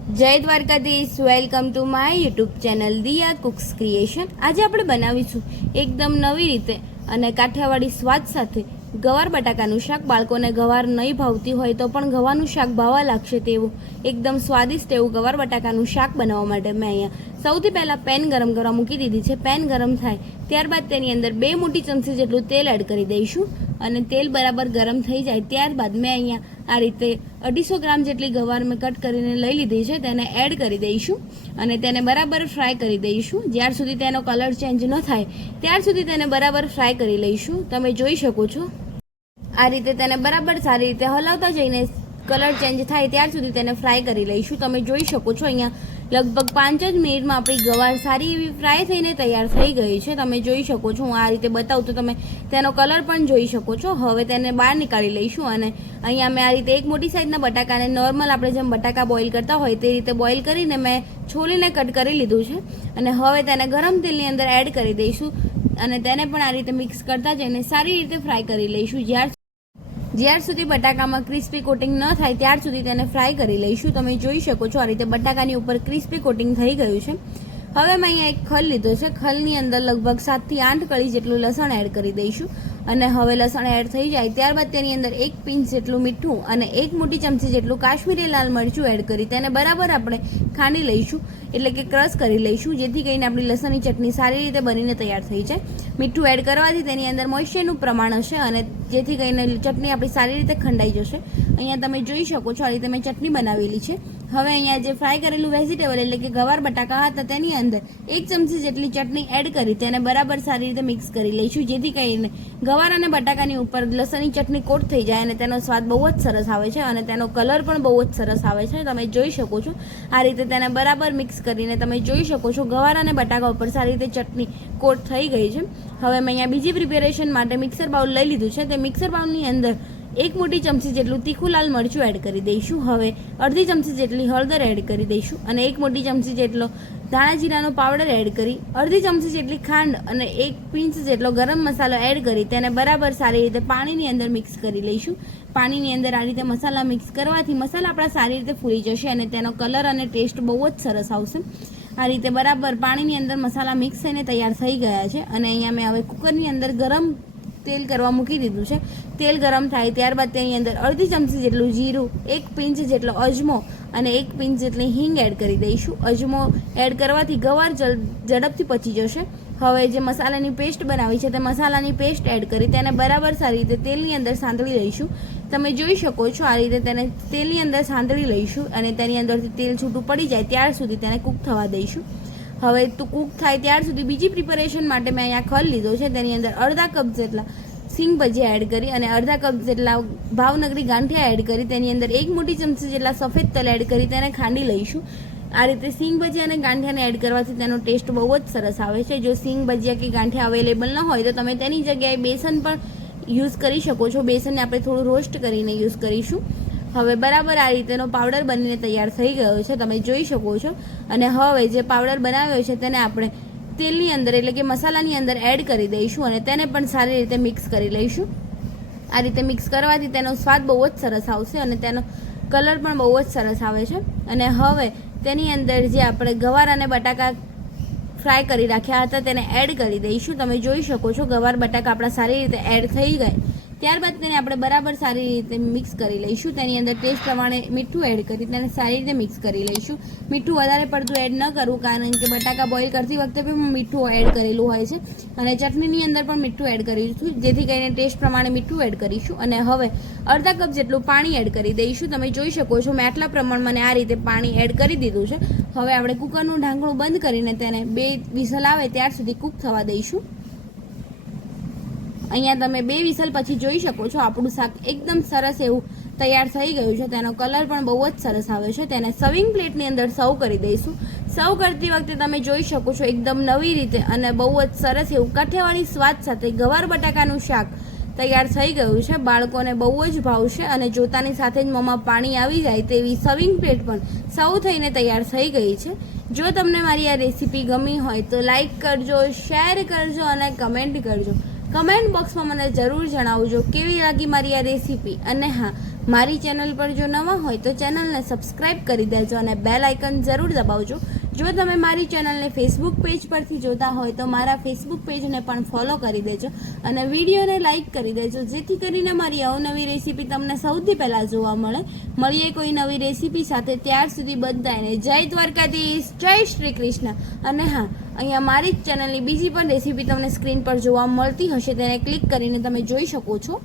જય Dwarkadhish, welcome to my YouTube channel Diya cooks creation. આજે આપણે બનાવીશું એકદમ નવી રીતે અને કાઠિયાવાડી સ્વાદ સાથે ગવાર બટાકાનું શાક। બાળકોને ગવાર નહીં ભાવતી હોય તો પણ ગવાનું શાક ભાવવા લાગશે તેવું એકદમ સ્વાદિષ્ટ એવું ગવાર બટાકાનું શાક બનાવવા માટે મેં અહીંયા સૌથી પહેલાં પેન ગરમ કરવા મૂકી દીધી છે। પેન ગરમ થાય ત્યારબાદ તેની અંદર 2 મોટી ચમચી જેટલું તેલ એડ કરી દઈશું અને તેલ બરાબર ગરમ થઈ જાય ત્યારબાદ મેં અહીંયા આ રીતે 250 ગ્રામ જેટલી ગવાર મેં કટ કરીને લઈ લીધી છે, તેને એડ કરી દઈશું અને તેને બરાબર ફ્રાય કરી દઈશું। જ્યાર સુધી તેનો કલર ચેન્જ ન થાય ત્યાર સુધી તેને બરાબર ફ્રાય કરી લઈશું। તમે જોઈ શકો છો આ રીતે તેને બરાબર સારી રીતે હલાવતા જઈને કલર ચેન્જ થાય ત્યાર સુધી તેને ફ્રાય કરી લઈશું। તમે જોઈ શકો છો અહીંયા લગભગ 5 જ મિનિટમાં આપણી ગવાર સારી એવી ફ્રાય થઈને તૈયાર થઈ ગઈ છે। તમે જોઈ શકો છો, હું આ રીતે બતાવું તો તમે તેનો કલર પણ જોઈ શકો છો। હવે તેને બહાર નીકાળી લઈશું અને અહીંયા મેં આ રીતે એક મોટી સાઈઝના બટાકાને નોર્મલ આપણે જેમ બટાકા બોઇલ કરતા હોય તે રીતે બોઇલ કરીને મેં છોલીને કટ કરી લીધું છે અને હવે તેને ગરમ તેલની અંદર એડ કરી દઈશું અને તેને પણ આ રીતે મિક્સ કરતા જઈને સારી રીતે ફ્રાય કરી લઈશું। જ્યાર સુધી બટાકામાં ક્રિસ્પી કોટિંગ ન થાય ત્યાર સુધી તેને ફ્રાય કરી લઈશું। તમે જોઈ શકો છો આ રીતે બટાકાની ઉપર ક્રિસ્પી કોટિંગ થઈ ગયું છે। હવે મેં અહીંયા એક ખલ લીધો છે, ખલની અંદર લગભગ 7 થી 8 કળી જેટલું લસણ એડ કરી દઈશું અને હવે લસણ એડ થઈ જાય ત્યારબાદ તેની અંદર 1 પિંચ જેટલું મીઠું અને 1 મોટી ચમચી જેટલું કાશ્મીરી લાલ મરચું એડ કરી તેને બરાબર આપણે ખાંડી લઈશું, એટલે કે ક્રશ કરી લઈશું, જેથી કરીને આપણી લસણની ચટણી સારી રીતે બનીને તૈયાર થઈ જાય। મીઠું એડ કરવાથી તેની અંદર મોઇશ્ચરનું પ્રમાણ હશે અને જેથી કરીને ચટણી આપણી સારી રીતે ખંડાઈ જશે। અહીંયા તમે જોઈ શકો છો આ રીતે મેં ચટણી બનાવેલી છે। હવે અહીંયા જે ફ્રાય કરેલું વેજીટેબલ એટલે કે ગવાર બટાકા હતા તેની અંદર 1 ચમચી જેટલી ચટણી એડ કરી તેને બરાબર સારી રીતે મિક્સ કરી લઈશું, જેથી કરીને ગવાર અને બટાકાની ઉપર લસણની ચટણી કોટ થઈ જાય અને તેનો સ્વાદ બહુ જ સરસ આવે છે અને તેનો કલર પણ બહુ જ સરસ આવે છે। તમે જોઈ શકો છો આ રીતે તેને બરાબર મિક્સ કરીને તમે જોઈ શકો છો ગવાર અને બટાકા ઉપર સારી રીતે ચટણી કોટ થઈ ગઈ છે। હવે મેં અહીંયા બીજી પ્રિપેરેશન માટે મિક્સર બાઉલ લઈ લીધું છે, તે મિક્સર બાઉલની અંદર 1 મોટી ચમચી જેટલું તીખું લાલ મરચું એડ કરી દઈશું। હવે અડધી ચમચી જેટલી હળદર એડ કરી દઈશું અને 1 મોટી ચમચી જેટલો ધાણા જીરાનો પાવડર એડ કરી અડધી ચમચી જેટલી ખાંડ અને 1 પિંચ જેટલો ગરમ મસાલો એડ કરી તેને બરાબર સારી રીતે પાણીની અંદર મિક્સ કરી લઈશું। પાણીની અંદર આ રીતે મસાલા મિક્સ કરવાથી મસાલા આપણા સારી રીતે ફૂલી જશે અને તેનો કલર અને ટેસ્ટ બહુ જ સરસ આવશે। આ રીતે બરાબર પાણીની અંદર મસાલા મિક્સ થઈને તૈયાર થઈ ગયા છે અને અહીંયા મેં હવે કુકરની અંદર ગરમ તેલ કરવા મૂકી દીધું છે। તેલ ગરમ થાય ત્યારબાદ તેની અંદર અડધી ચમચી જેટલું જીરું, 1 પિંચ જેટલો અજમો અને 1 પિંચ જેટલી હિંગ એડ કરી દઈશું। અજમો એડ કરવાથી ગવાર ઝડપથી પચી જશે। હવે જે મસાલાની પેસ્ટ બનાવી છે તે મસાલાની પેસ્ટ એડ કરી તેને બરાબર સારી રીતે તેલની અંદર સાંતળી લઈશું। તમે જોઈ શકો છો આ રીતે તેને તેલની અંદર સાંતળી લઈશું અને તેની અંદરથી તેલ છૂટું પડી જાય ત્યાર સુધી તેને કૂક થવા દઈશું। હવે તો કૂક થાય ત્યાર સુધી બીજી પ્રિપેરેશન માટે મેં અહીંયા ખલ લીધો છે, તેની અંદર અડધા કપ જેટલા સિંગ ભજીયા એડ કરી અને અડધા કપ જેટલા ભાવનગરી ગાંઠિયા એડ કરી તેની અંદર 1 મોટી ચમચી જેટલા સફેદ તલ એડ કરી તેને ખાંડી લઈશું। આ રીતે સિંગ ભજીયા અને ગાંઠિયાને એડ કરવાથી તેનો ટેસ્ટ બહુ જ સરસ આવે છે। જો સિંગ ભજીયા કે ગાંઠિયા અવેલેબલ ન હોય તો તમે તેની જગ્યાએ બેસન પણ યુઝ કરી શકો છો। બેસનને આપણે થોડું રોસ્ટ કરીને યુઝ કરીશું। હવે બરાબર આ રીતેનો પાવડર બનીને તૈયાર થઈ ગયો છે, તમે જોઈ શકો છો અને હવે જે પાવડર બનાવ્યો છે તેને આપણે તેલની અંદર એટલે કે મસાલાની અંદર એડ કરી દઈશું અને તેને પણ સારી રીતે મિક્સ કરી લઈશું। આ રીતે મિક્સ કરવાથી તેનો સ્વાદ બહુ જ સરસ આવશે અને તેનો કલર પણ બહુ જ સરસ આવે છે। અને હવે તેની અંદર જે આપણે ગવાર અને બટાકા ફ્રાય કરી રાખ્યા હતા તેને એડ કરી દઈશું। તમે જોઈ શકો છો ગવાર બટાકા આપણા સારી રીતે એડ થઈ ગયા ત્યારબાદ તેને આપણે બરાબર સારી રીતે મિક્સ કરી લઈશું। તેની અંદર ટેસ્ટ પ્રમાણે મીઠું એડ કરી તેને સારી રીતે મિક્સ કરી લઈશું। મીઠું વધારે પડતું એડ ન કરવું, કારણ કે બટાકા બોઇલ કરતી વખતે પણ મીઠું એડ કરેલું હોય છે અને ચટણીની અંદર પણ મીઠું એડ કરીશું, જેથી કરીને ટેસ્ટ પ્રમાણે મીઠું એડ કરીશું। અને હવે અડધા કપ જેટલું પાણી એડ કરી દઈશું। તમે જોઈ શકો છો મેં આટલા પ્રમાણમાં આ રીતે પાણી એડ કરી દીધું છે। હવે આપણે કુકરનું ઢાંકણું બંધ કરીને તેને 2 વિસલ આવે ત્યાર સુધી કૂક થવા દઈશું। અહીંયા તમે 2 વિસલ પછી જોઈ શકો છો આપણું શાક એકદમ સરસ એવું તૈયાર થઈ ગયું છે, તેનો કલર પણ બહુ જ સરસ આવે છે। તેને સર્વિંગ પ્લેટની અંદર સર્વ કરી દઈશું। સર્વ કરતી વખતે તમે જોઈ શકો છો એકદમ નવી રીતે અને બહુ જ સરસ એવું કાઠિયાવાડી સ્વાદ સાથે ગવાર બટાકાનું શાક તૈયાર થઈ ગયું છે। બાળકોને બહુ જ ભાવશે અને જોતાની સાથે જ મોંમાં પાણી આવી જાય તેવી સર્વિંગ પ્લેટ પણ સર્વ થઈને તૈયાર થઈ ગઈ છે। જો તમને મારી આ રેસીપી ગમી હોય તો લાઈક કરજો, શેર કરજો અને કમેન્ટ કરજો। કમેન્ટ બોક્સમાં મને જરૂર જણાવજો કેવી લાગી મારી આ રેસીપી અને હા, મારી ચેનલ પર જો નવા હોય તો ચેનલને સબસ્ક્રાઈબ કરી દેજો અને બેલ આઇકન જરૂર દબાવજો. જો તમે મારી ચેનલને ફેસબુક પેજ પરથી જોતા હોય તો મારા ફેસબુક પેજને પણ ફોલો કરી દેજો અને વિડીયોને લાઇક કરી દેજો, જેથી કરીને મારી અવનવી રેસીપી તમને સૌથી પહેલાં જોવા મળે. મળીએ કોઈ નવી રેસીપી સાથે, ત્યાર સુધી બધાને જય દ્વારકાધીશ, જય શ્રી કૃષ્ણ. અને હા, અહીંયા મારી જ ચેનલની બીજી પણ રેસીપી તમને સ્ક્રીન પર જોવા મળતી હશે, તેને ક્લિક કરીને તમે જોઈ શકો છો.